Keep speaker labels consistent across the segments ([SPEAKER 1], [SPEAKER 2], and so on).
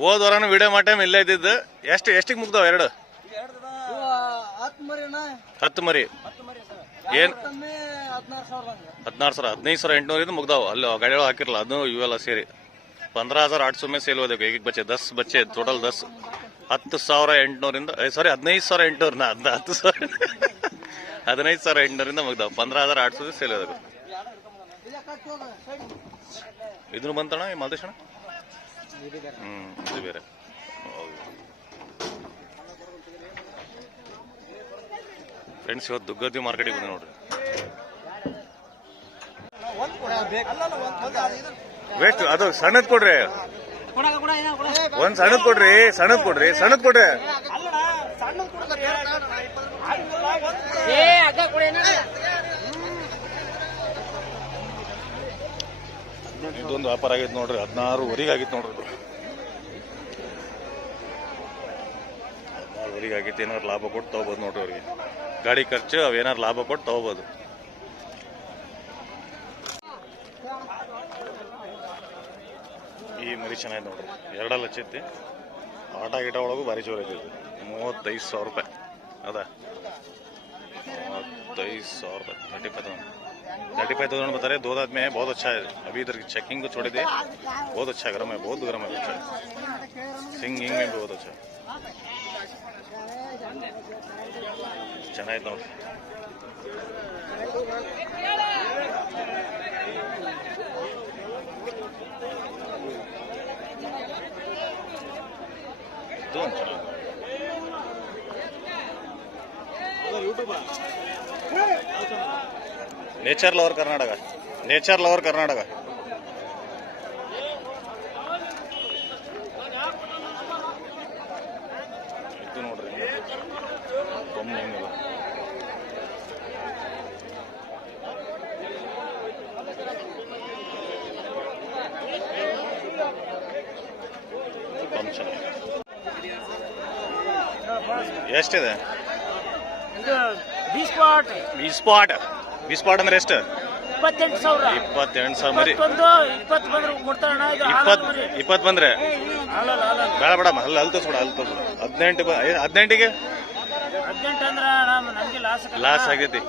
[SPEAKER 1] ಹೋದವರನು video ಮಾಡೇ ಇಲ್ಲೇ ಇದ್ದಿದ್ದು. ಎಷ್ಟು ಎಷ್ಟಿಗೆ ಮುಗ್ದಾವ ಎರಡು?
[SPEAKER 2] ಹತ್ತು
[SPEAKER 1] ಮರಿ. ಏನ್?
[SPEAKER 2] ಹದಿನಾರು ಸಾವಿರ,
[SPEAKER 1] ಹದಿನೈದು ಸಾವಿರ, ಎಂಟುನೂರಿಂದ ಮುಗ್ದಾವ. ಅಲ್ಲಿ ಗಾಡಿಗಳು ಹಾಕಿರಲ್ಲ ಅದು ಇವೆಲ್ಲ ಸೇರಿ. ಪಂದ್ರ ಹಜಾರ್ ಆಟ ಸುಮ್ಮನೆ ಸೇಲ್ ಹೋದ ಈಗ ಬಚ್ಚೆ, ದಸ್ ಬಚ್ಚೆ ಟೋಟಲ್ ದಸ್. ಹತ್ತು ಸಾವಿರ, ಎಂಟುನೂರಿಂದ ಸಾರಿ ಹದಿನೈದು ಸಾವಿರ ಎಂಟುನೂರನ್ನ ಹದಿನ ಹತ್ತು ಸಾವಿರ. ಹದಿನೈದು ಸಾವಿರ, ಎಂಟುನೂರಿಂದ ಮುಗ್ದಾವ. ಪಂದ್ರ ಹಜಾರ್ ಸುಮ್ಮನೆ ಸೇಲ್
[SPEAKER 2] ಹೋದ
[SPEAKER 1] ಇದ್ರು ಬಂತಣ್ಣ, ಈ ಮಾಲ್ದೇಶಣ್ಣ ಹ್ಮ್ ಇದು ಬೇರೆ ಫ್ರೆಂಡ್ಸ್ ಇವತ್ತು ದುಗ್ಗದ್ದು ಮಾರ್ಕೆಟಿಗೆ ಬಂದೆ ನೋಡ್ರಿ. ವೇಸ್ಟ್ ಅದು ಸಣ್ಣದ್ ಕೊಡ್ರಿ. ಒಂದ್ ಸಣ್ಣದ್ ಕೊಡ್ರಿ ಸಣ್ಣದ್ ಕೊಡ್ರಿ ಸಣ್ಣದ್ ಕೊಡ್ರಿ.
[SPEAKER 2] ಏ
[SPEAKER 1] ಇದೊಂದು ವ್ಯಾಪಾರ ಆಗೈತೆ ನೋಡ್ರಿ ಹದಿನಾರುವರೆಗೆ ಆಗೈತೆ ನೋಡ್ರಿ ಇದು. ಹದಿನಾರುವರೆಗೆ ಆಗಿತ್ತು, ಏನಾದ್ರು ಲಾಭ ಕೊಟ್ಟು ತಗೋಬೋದು ನೋಡ್ರಿ ಅವ್ರಿಗೆ. ಗಾಡಿ ಖರ್ಚು ಅವೇನಾದ್ರು ಲಾಭ ಕೊಟ್ಟು ತೊಗೋಬೋದು. ಈ ಮರಿ ಚೆನ್ನಾಗಿ ನೋಡ್ರಿ ಎರಡು ಲಕ್ಷ ಐತಿ ಆಟ ಗಿಟ ಒಳಗೂ ಭಾರಿ ಜೋರ ಐತಿ ಮೂವತ್ತೈದು ಸಾವಿರ ರೂಪಾಯಿ. ಅದ? ಮೂವತ್ತೈದು ಸಾವಿರ ರೂಪಾಯಿ thirty percent thirty five thousand बता रहे दो दांत में है, बहुत अच्छा है। अभी इधर चेकिंग को छोड़े दे। बहुत अच्छा गर्म है, बहुत गर्म है अच्छा सिंगिंग में बहुत अच्छा, अच्छा चेन्नई इतना दोन nature lover Karnataka nature lover Karnataka ಎಷ್ಟಿದೆ?
[SPEAKER 2] ಇದು B spot
[SPEAKER 1] B spot B spot ಅಂದ್ರೆ ಎಷ್ಟು?
[SPEAKER 2] ಇಪ್ಪತ್ತೆಂಟು ಸಾವಿರ.
[SPEAKER 1] ಇಪ್ಪತ್ತೆಂಟು ಸಾವಿರ ಮರಿ.
[SPEAKER 2] ಇಪ್ಪತ್ತು ಬಂದ್ರೆ ಕೊಡ್ತಾರಣ ಇದು
[SPEAKER 1] ಇಪ್ಪತ್ ಇಪ್ಪತ್ತು ಬಂದ್ರೆ? ಬೇಡ ಬೇಡ ಅಲ್ಲಿ ಅಲ್ಲಿ ತೋರಿಸ್ಬಿಡ ಅಲ್ಲಿ ತೋರಿಸ್ಬಿಡ. ಹದಿನೆಂಟು ಹದಿನೆಂಟಿಗೆ?
[SPEAKER 2] ಹದಿನೆಂಟು ಅಂದ್ರೆ ನಮ್ಮ ಲಾಸ್
[SPEAKER 1] ಲಾಸ್ ಆಗೈತಿ.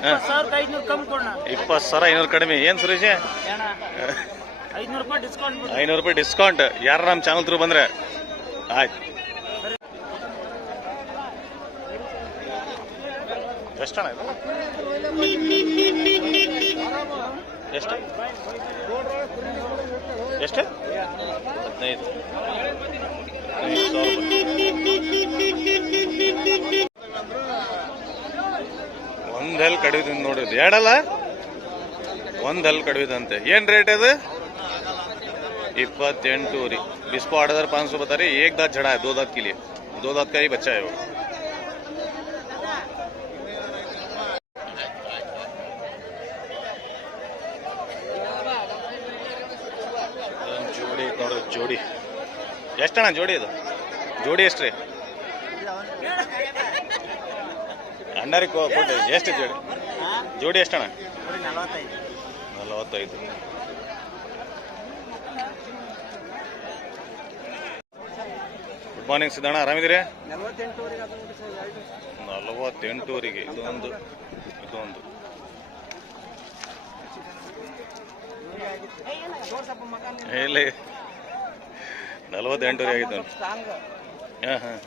[SPEAKER 2] ಇಪ್ಪತ್ತು
[SPEAKER 1] ಇಪ್ಪತ್ತು ಸಾವಿರ ಐನೂರು ಕಡಿಮೆ. ಏನು ಸುರೇಶ್?
[SPEAKER 2] ಐನೂರು ರೂಪಾಯಿ ಡಿಸ್ಕೌಂಟ್
[SPEAKER 1] ಐನೂರು ರೂಪಾಯಿ ಡಿಸ್ಕೌಂಟ್ ಯಾರು ನಮ್ಮ ಚಾನಲ್ ತ್ರೂ ಬಂದ್ರೆ? ಆಯ್ತು. ಎಷ್ಟಣ್ಣ ಇದು ಎಷ್ಟು ಎಷ್ಟು ಹದಿನೈದು ಹದಿನೈದು ಸಾವಿರ ಒಂದ್ ಹಲ್ ಕಡಿವಿದ ನೋಡ್ರಿ ಇದು ಎರಡಲ್ಲ ಒಂದ್ ಹಲ್ ಕಡಿವಿದಂತೆ ಏನ್ ರೇಟ್ ಅದು इक्कीस ರೀ बिस्को आठ हजार पाँच सौ बता रहे एक दांत झड़ा है दो दांत के लिए दो दांत का ही बच्चा है वो ನೋಡ್ರಿ ಜೋಡಿ. ಎಷ್ಟಣ್ಣ ಜೋಡಿ ಇದು? ಜೋಡಿ ಎಷ್ಟ್ರಿ? ಅಣ್ಣರಿಗೆ ಕೊಟ್ಟು ಎಷ್ಟು ಜೋಡಿ? ಜೋಡಿ ಎಷ್ಟಣ್ಣ?
[SPEAKER 2] ನಲವತ್ತೈದು.
[SPEAKER 1] Good morning Siddanna. ಆರಾಮಿದ್ದೀರಿ?
[SPEAKER 2] ನಲವತ್ತೆಂಟೂವರೆಗೆ
[SPEAKER 1] ಇದೊಂದು ಇದೊಂದು. ಇಲ್ಲಿ ನಲವತ್ತೆಂಟೂವರೆ
[SPEAKER 2] ಸ್ಟ್ರಾಂಗ್
[SPEAKER 1] ಹಾಂ ಹಾಂ.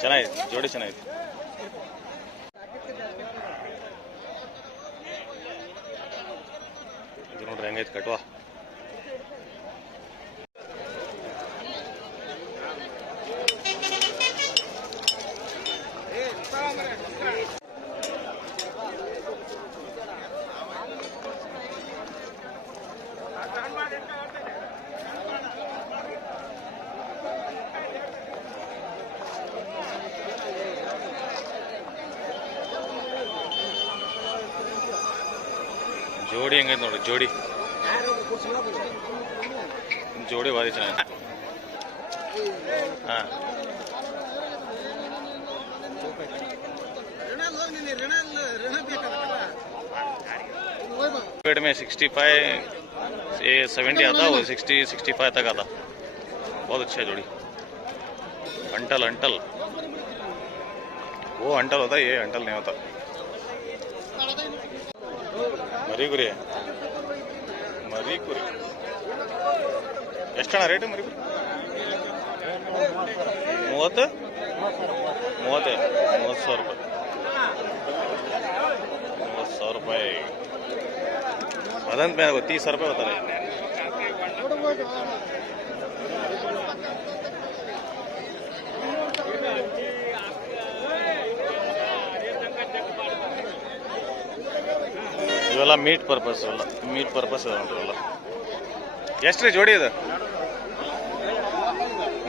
[SPEAKER 1] ಚೆನ್ನಾಗಿತ್ತು ಜೋಡಿ ಚೆನ್ನಾಗಿತ್ತು ಇದು ನೋಡ್ರಿ ಹೆಂಗೈತೆ ಕಟ್ವಾ. ಜೋಡಿ ಹೆಂಗೈತೆ ನೋಡ್ರಿ ಜೋಡಿ ಜೋಡಿ ಭಾರಿ ಚೆನ್ನಾಗಿದೆ ಹಾಂ पेट में सिक्सटी फाइव ये सेवेंटी आता वो सिक्सटी सिक्सटी फाइव तक आता बहुत अच्छा है जोड़ी अंटल अंटल वो अंटल होता है ये अंटल नहीं होता ಮರಿ ಗುರಿ ಮರಿ ಕುರಿ ಎಷ್ಟಣ್ಣ ರೇಟ್ ಮರಿ ಗುರಿ ಮೂವತ್ತು? ಮೂವತ್ತು? ಮೂವತ್ತು ಸಾವಿರ ರೂಪಾಯಿ. ಮೂವತ್ತು ಸಾವಿರ ರೂಪಾಯಿ. ಅದಂತ ಮೇಲೆ ತೀಸ್ ಸಾವಿರ ರೂಪಾಯಿ ಹೋಗ್ತಾರೆ ಇವೆಲ್ಲ ಮೀಟ್ ಪರ್ಪಸ್ ಅಲ್ಲ. ಮೀಟ್ ಪರ್ಪಸ್ ಇವೆಲ್ಲ ಎಷ್ಟು ರೀ ಜೋಡಿ ಇದು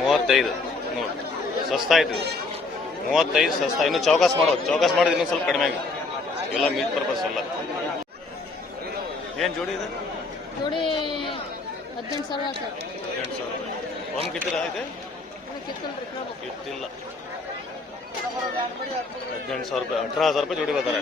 [SPEAKER 1] ಮೂವತ್ತೈದು. ನೋಡಿ ಸಸ್ತಾ ಆಯ್ತು ಇದು. ಮೂವತ್ತೈದು ಸಸ್ತಾ. ಇನ್ನು ಚೌಕಾಸ್ ಮಾಡೋದು. ಚೌಕಾಸ್ ಮಾಡೋದು ಇನ್ನೂ ಸ್ವಲ್ಪ ಕಡಿಮೆ ಆಗಿದೆ. ಇವೆಲ್ಲ ಮೀಟ್ ಪರ್ಪಸ್ ಅಲ್ಲ. ಏನು ಜೋಡಿ ಇದು?
[SPEAKER 3] ಜೋಡಿ ಹದಿನೆಂಟು ಸಾವಿರ
[SPEAKER 1] ಎಂಟು ಸಾವಿರ. ಒಮ್ಮೆ
[SPEAKER 3] ಕಿತ್ತಿಲ್ಲ
[SPEAKER 1] ಕಿತ್ತಿಲ್ಲ ಹದಿನೆಂಟು ಸಾವಿರ ರೂಪಾಯಿ ಅಠರ ಸಾವಿರ ರೂಪಾಯಿ ಜೋಡಿ ಬರ್ತಾರೆ.